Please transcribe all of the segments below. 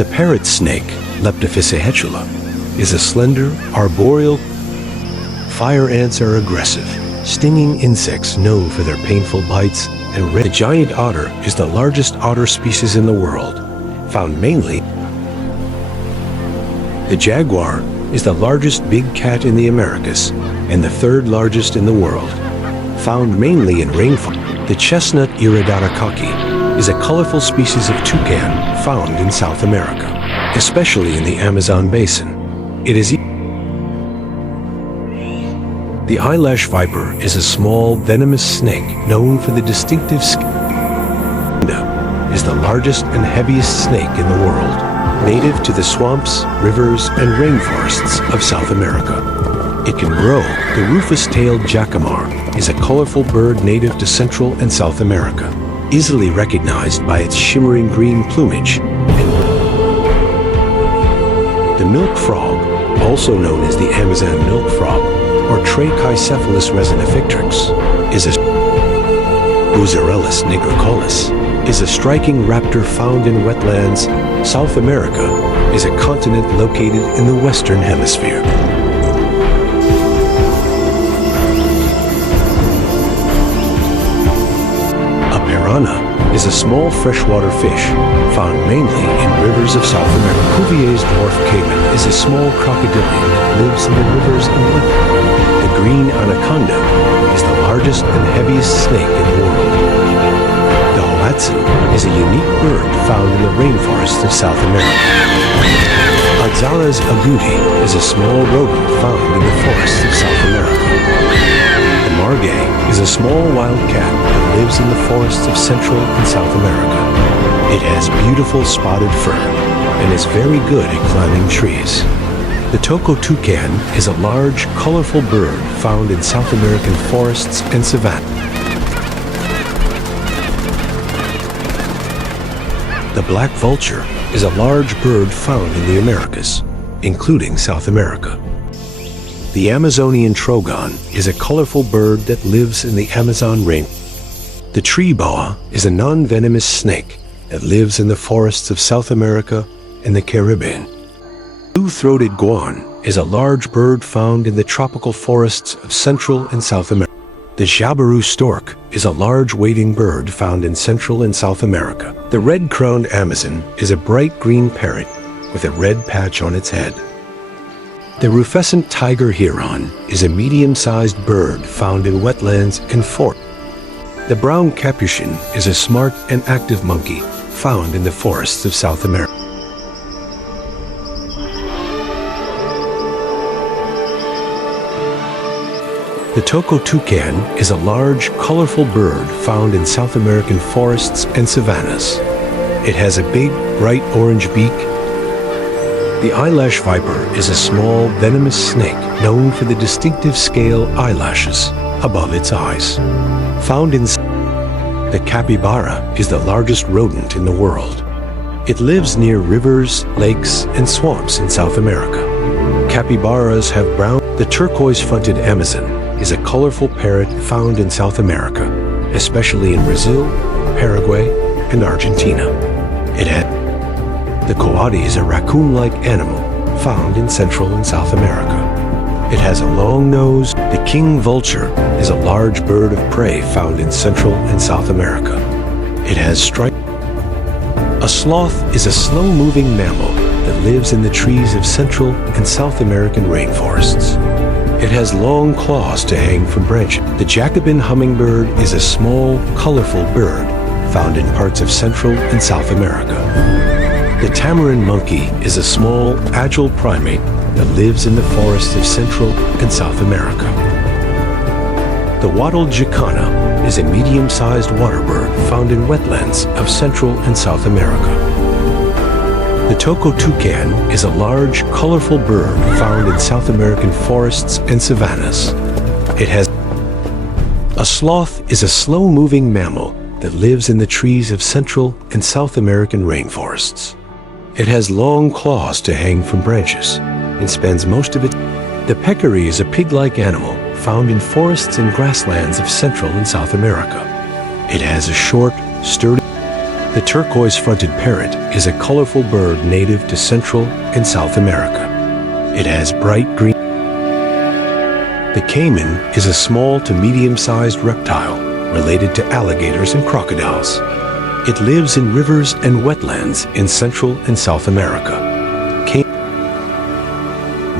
The parrot snake, Leptophysahetula, is a slender, arboreal. Fire ants are aggressive, stinging insects known for their painful bites, and the giant otter is the largest otter species in the world, found mainly. The jaguar is the largest big cat in the Americas and the third largest in the world, found mainly in rainforest. The chestnut iridata kaki is a colorful species of toucan found in South America, especially in the Amazon basin. It is the eyelash viper is a small, venomous snake known for the distinctive skin. Is the largest and heaviest snake in the world, native to the swamps, rivers, and rainforests of South America. It can grow. The rufous-tailed jacamar is a colorful bird native to Central and South America, easily recognized by its shimmering green plumage. The milk frog, also known as the Amazon milk frog, or Trachycephalus resinifictrix, is a Buzarellus nigricollis, is a striking raptor found in wetlands. South America is a continent located in the Western Hemisphere. A piranha is a small freshwater fish found mainly in rivers of South America. Cuvier's dwarf caiman is a small crocodilian that lives in the rivers and lakes. The green anaconda is the largest and heaviest snake in the world. The hoatzin is a unique bird found in the rainforests of South America. Adzaras agouti is a small rodent found in the forests of South America. The margay is a small wild cat that lives in the forests of Central and South America. It has beautiful spotted fur and is very good at climbing trees. The toko toucan is a large, colorful bird found in South American forests and savannas. The black vulture is a large bird found in the Americas, including South America. The Amazonian trogon is a colorful bird that lives in the Amazon rain. The tree boa is a non-venomous snake that lives in the forests of South America and the Caribbean. Blue-throated guan is a large bird found in the tropical forests of Central and South America. The jabiru stork is a large wading bird found in Central and South America. The red-crowned Amazon is a bright green parrot with a red patch on its head. The rufescent tiger heron is a medium-sized bird found in wetlands and forests. The brown capuchin is a smart and active monkey found in the forests of South America. The toko toucan is a large, colorful bird found in South American forests and savannas. It has a big, bright orange beak. The eyelash viper is a small, venomous snake known for the distinctive scale eyelashes above its eyes. Found in the capybara is the largest rodent in the world. It lives near rivers, lakes, and swamps in South America. Capybaras have brown. The turquoise-fronted Amazon is a colorful parrot found in South America, especially in Brazil, Paraguay, and Argentina. The coati is a raccoon-like animal found in Central and South America. It has a long nose. The king vulture is a large bird of prey found in Central and South America. It has stripes. A sloth is a slow-moving mammal that lives in the trees of Central and South American rainforests. It has long claws to hang from branches. The Jacobin hummingbird is a small, colorful bird found in parts of Central and South America. The tamarin monkey is a small, agile primate that lives in the forests of Central and South America. The wattled jacana is a medium-sized water bird found in wetlands of Central and South America. The toko toucan is a large, colorful bird found in South American forests and savannas. A sloth is a slow-moving mammal that lives in the trees of Central and South American rainforests. It has long claws to hang from branches and spends most of it. The peccary is a pig-like animal found in forests and grasslands of Central and South America. It has a short, sturdy. The turquoise-fronted parrot is a colorful bird native to Central and South America. It has bright green. The caiman is a small to medium-sized reptile related to alligators and crocodiles. It lives in rivers and wetlands in Central and South America.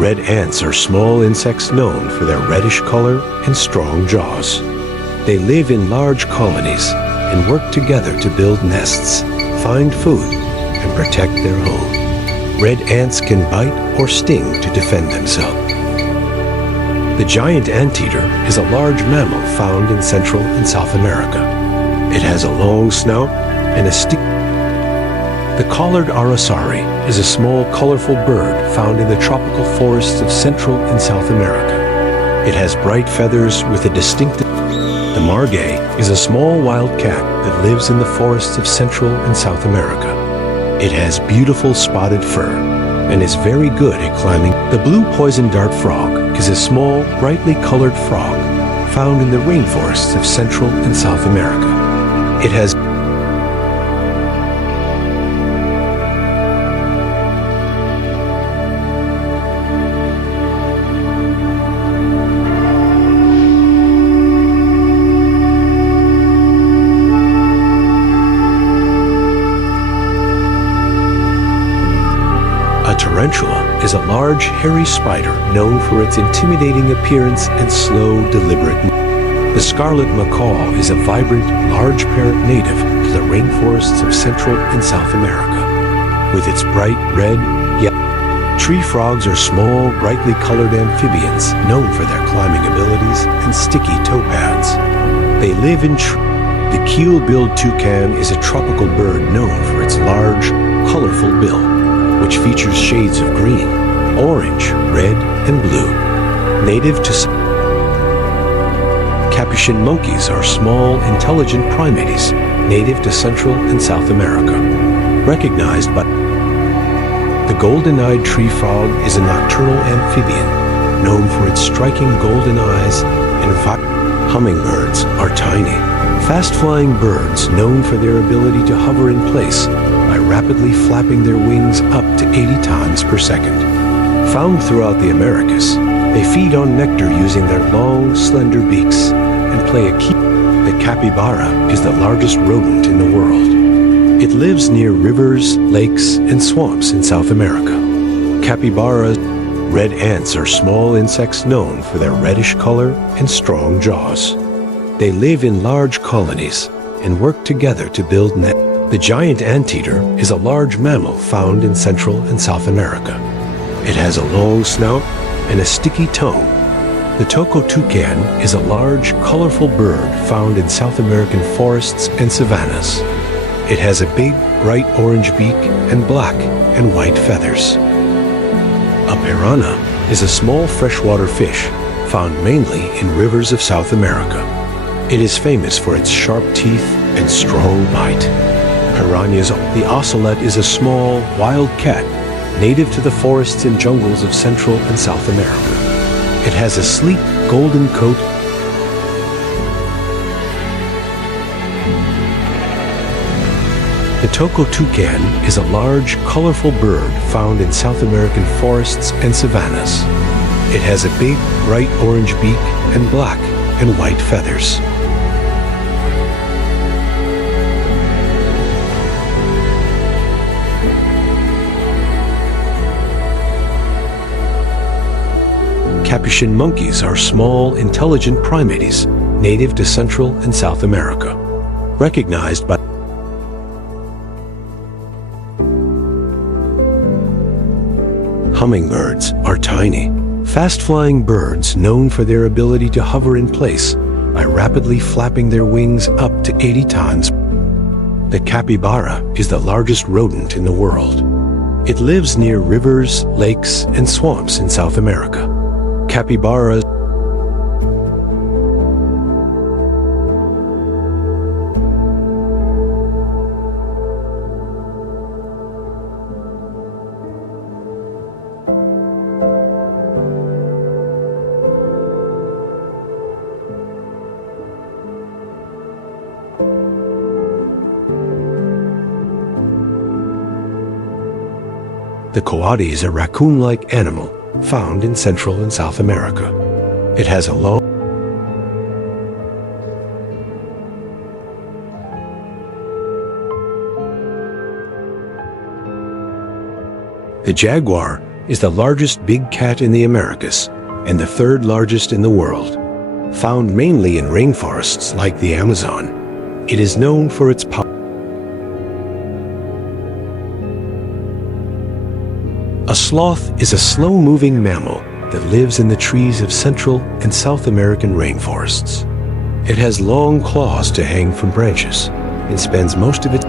Red ants are small insects known for their reddish color and strong jaws. They live in large colonies and work together to build nests, find food, and protect their home. Red ants can bite or sting to defend themselves. The giant anteater is a large mammal found in Central and South America. It has a long snout and a stick. The collared aracari is a small, colorful bird found in the tropical forests of Central and South America. It has bright feathers with a distinctive. The margay is a small wild cat that lives in the forests of Central and South America. It has beautiful spotted fur and is very good at climbing. The blue poison dart frog is a small, brightly colored frog found in the rainforests of Central and South America. It has tarantula is a large, hairy spider known for its intimidating appearance and slow, deliberate movement. The scarlet macaw is a vibrant, large parrot native to the rainforests of Central and South America. With its bright red, yellow, tree frogs are small, brightly colored amphibians known for their climbing abilities and sticky toe pads. They live in The keel-billed toucan is a tropical bird known for its large, colorful bill, which features shades of green, orange, red, and blue. Native to capuchin monkeys are small, intelligent primates native to Central and South America. Recognized by the golden-eyed tree frog is a nocturnal amphibian known for its striking golden eyes and hummingbirds are tiny, fast-flying birds known for their ability to hover in place by rapidly flapping their wings up to 80 times per second. Found throughout the Americas, they feed on nectar using their long, slender beaks and play a key. The capybara is the largest rodent in the world. It lives near rivers, lakes, and swamps in South America. Capybaras, red ants are small insects known for their reddish color and strong jaws. They live in large colonies and work together to build nests. The giant anteater is a large mammal found in Central and South America. It has a long snout and a sticky tongue. The toco toucan is a large, colorful bird found in South American forests and savannas. It has a big, bright orange beak and black and white feathers. A piranha is a small freshwater fish found mainly in rivers of South America. It is famous for its sharp teeth and strong bite. Piranhas. The ocelot is a small, wild cat native to the forests and jungles of Central and South America. It has a sleek, golden coat. The toco toucan is a large, colorful bird found in South American forests and savannas. It has a big, bright orange beak and black and white feathers. Capuchin monkeys are small, intelligent primates native to Central and South America. Recognized by hummingbirds are tiny, fast-flying birds known for their ability to hover in place by rapidly flapping their wings up to 80 times. The capybara is the largest rodent in the world. It lives near rivers, lakes, and swamps in South America. Capybaras. The coati is a raccoon-like animal found in Central and South America. It has a long The jaguar is the largest big cat in the Americas and the third largest in the world. Found mainly in rainforests like the Amazon, it is known for its power. A sloth is a slow-moving mammal that lives in the trees of Central and South American rainforests. It has long claws to hang from branches and spends most of its